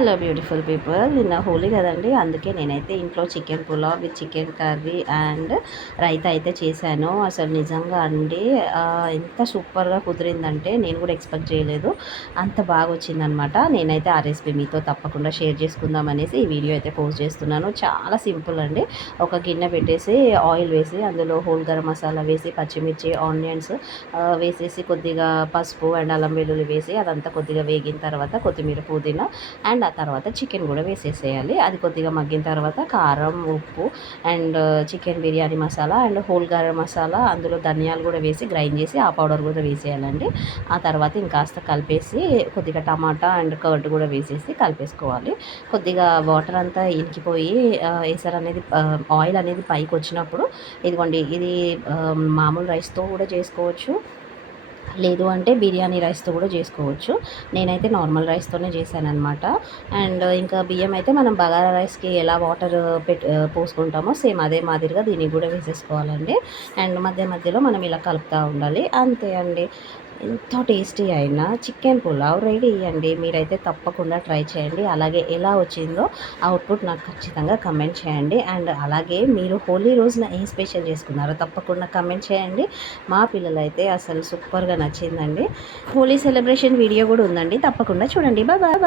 Hello beautiful people, నిన్న హోలీ కదండి. అందుకే నేనైతే ఇంట్లో chicken pulao with chicken curry and raita అయితే చేశాను. అసలు నిజంగా అండి ఎంత సూపర్గా కుదిరిందంటే నేను కూడా ఎక్స్పెక్ట్ చేయలేదు, అంత బాగా వచ్చిందనమాట. నేనైతే ఆ రెసిపీ మీతో తప్పకుండా షేర్ చేసుకుందాం అనేసి ఈ వీడియో అయితే పోస్ట్ చేస్తున్నాను. చాలా సింపుల్ అండి. ఒక గిన్నె పెట్టేసి ఆయిల్ వేసి అందులో హోల్ గరం మసాలా వేసి పచ్చిమిర్చి ఆనియన్స్ వేసేసి కొద్దిగా పసుపు అండ్ అల్లం వెల్లుల్లి వేసి అదంతా కొద్దిగా వేగిన తర్వాత కొత్తిమీర పుదీనా అండ్ ఆ తర్వాత చికెన్ కూడా వేసేసేయాలి. అది కొద్దిగా మగ్గిన తర్వాత కారం ఉప్పు and chicken biryani masala and whole garam masala అందులో ధనియాలు కూడా వేసి గ్రైండ్ చేసి ఆ పౌడర్ కూడా వేసేయాలండి. ఆ తర్వాత ఇంకాస్త కలిపేసి కొద్దిగా టమాటా అండ్ కర్డ్ కూడా వేసేసి కలిపేసుకోవాలి. కొద్దిగా వాటర్ అంతా ఇంకిపోయి ఎసరు అనేది ఆయిల్ అనేది పైకి వచ్చినప్పుడు ఇదిగోండి ఇది మామూలు రైస్తో కూడా చేసుకోవచ్చు, లేదు అంటే బిర్యానీ రైస్తో కూడా చేసుకోవచ్చు. నేనైతే నార్మల్ రైస్తోనే చేశాననమాట. అండ్ ఇంకా బియ్యం అయితే మనం బగారా రైస్కి ఎలా వాటర్ పోసుకుంటామో సేమ్ అదే మాదిరిగా దీనికి కూడా వేసేసుకోవాలండి. అండ్ మధ్య మధ్యలో మనం ఇలా కలుపుతూ ఉండాలి, అంతే అండి. ఎంతో టేస్టీ అయిన చికెన్ పులావ్ రెడీ అండి. మీరైతే తప్పకుండా ట్రై చేయండి. అలాగే ఎలా వచ్చిందో అవుట్పుట్ నాకు ఖచ్చితంగా కమెంట్ చేయండి. అండ్ అలాగే మీరు హోలీ రోజున ఏం స్పెషల్ చేసుకున్నారో తప్పకుండా కమెంట్ చేయండి. మా పిల్లలైతే అసలు సూపర్గా నచ్చిందండి. హోలీ సెలబ్రేషన్ వీడియో కూడా ఉందండి, తప్పకుండా చూడండి. Bye bye.